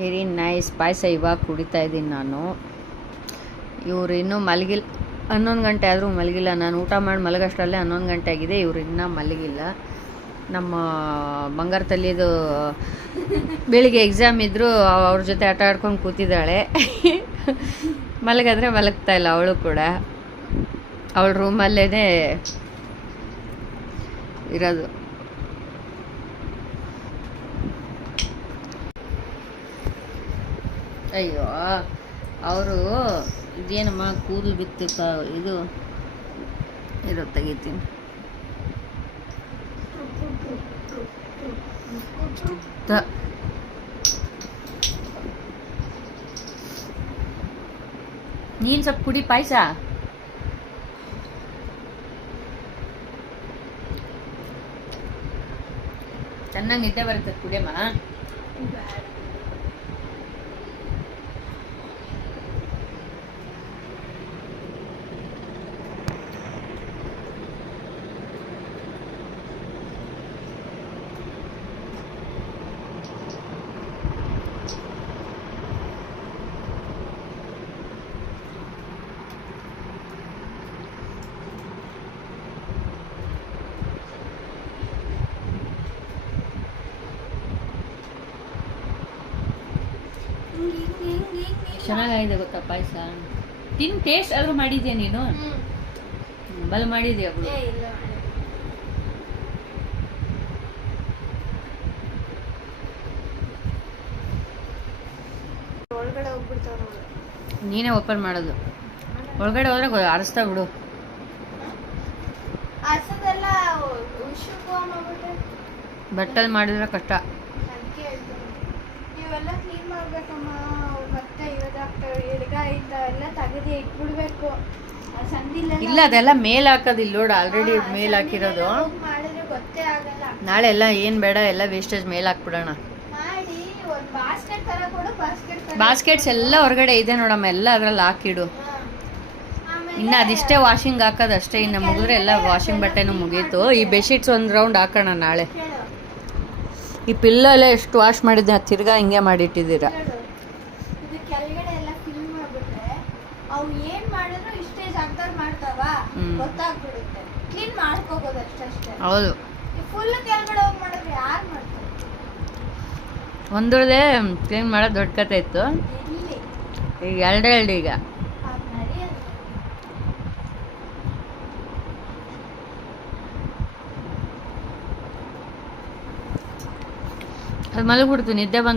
Very nice ಪಾಯಸ ಇವಾಗ ಕುಡಿತಾ ಇದ್ದೀನಿ ನಾನು. ಇವರು ಇನ್ನೂ 11 ಗಂಟೆ ಆದರೂ ಮಲಗಿಲ್ಲ. ನಾನು ಊಟ ಮಾಡಿ ಮಲಗೋಷ್ಟರಲ್ಲೇ 11 ಗಂಟೆ ಆಗಿದೆ. ಇವರು ಇನ್ನೂ ಮಲಗಿಲ್ಲ. ನಮ್ಮ ಬಂಗಾರ ತಲ್ಲಿದು ಬೆಳಿಗ್ಗೆ ಎಕ್ಸಾಮ್ ಇದ್ದರೂ ಅವ್ರ ಜೊತೆ ಆಟ ಆಡ್ಕೊಂಡು ಕೂತಿದ್ದಾಳೆ. ಮಲಗಿದ್ರೆ ಮಲಗ್ತಾ ಇಲ್ಲ ಅವಳು ಕೂಡ. ಅವಳ ರೂಮಲ್ಲೇ ಇರೋದು. ಅಯ್ಯೋ ಅವರು ಇದೇನಮ್ಮ ಕೂದಲು ಬಿತ್ತು ಇದು ಇರೋ ತೆಗಿತೀನಿ. ನೀನು ಸ್ವಲ್ಪ ಕುಡಿ ಪಾಯಸ. ಚೆನ್ನಾಗಿ ನಿದ್ದೆ ಬರುತ್ತೆ ಕುಡಿಯಮ್ಮ. ಚೆನ್ನಾಗಿದೆ ಗೊತ್ತಾ ಪಾಯಸ. ತಿನ್ ಟೇಸ್ಟ್ ಆದ್ರೂ ಮಾಡಿದ್ಯಾ ನೀನು? ಬಲ್ ಮಾಡಿದ್ಯಾ ಬಿಡು. ನೀನೇ ಓಪನ್ ಮಾಡೋದು. ಒಳಗಡೆ ಹೋದ್ರೆ ಅರಸ್ತಾ ಬಿಡು. ಬಟ್ಟಲ್ ಮಾಡಿದ್ರೆ ಕಷ್ಟ. ಇಲ್ಲ ಅದೆಲ್ಲ ಮೇಲ್ ಹಾಕೋದಿಲ್ಲ ನೋಡು. ಆಲ್ರೆಡಿ ಮೇಲ್ ಹಾಕಿರೋದು. ನಾಳೆ ಎಲ್ಲ ಏನ್ ಬೇಡ ಎಲ್ಲ ವೇಸ್ಟೇಜ್ ಮೇಲ್ ಹಾಕ್ಬಿಡೋಣ. ಬಾಸ್ಕೆಟ್ಸ್ ಎಲ್ಲ ಹೊರಗಡೆ ಇದೆ ನೋಡಮ್ಮ. ಎಲ್ಲ ಅದ್ರಲ್ಲಿ ಹಾಕಿಡು. ಇನ್ನು ಅದಿಷ್ಟೇ ವಾಷಿಂಗ್ ಹಾಕೋದು ಅಷ್ಟೇ. ಇನ್ನು ಮುಗಿದ್ರೆ ಎಲ್ಲ ವಾಷಿಂಗ್ ಬಟ್ಟೆನೂ ಮುಗೀತು. ಈ ಬೆಡ್ಶೀಟ್ಸ್ ಒಂದು ರೌಂಡ್ ಹಾಕೋಣ ನಾಳೆ. ಈ ಪಿಲ್ಲೋ ಎಲ್ಲ ಎಷ್ಟು ವಾಶ್ ಮಾಡಿದ್ದೆ ತಿರ್ಗಾ ಹಿಂಗೆ ಮಾಡಿಟ್ಟಿದ್ದೀರಾ. ಹೌದು ಒಂದ್ರದೇ ಕ್ಲೀನ್ ಮಾಡೋದು ದೊಡ್ಡ ಕತೆ ಇತ್ತು. ಈಗ ಎರಡೇ ಈಗ ಅದು ಮಲಗ್ಬಿಡ್ತು ನಿದ್ದೆ ಬಂದು.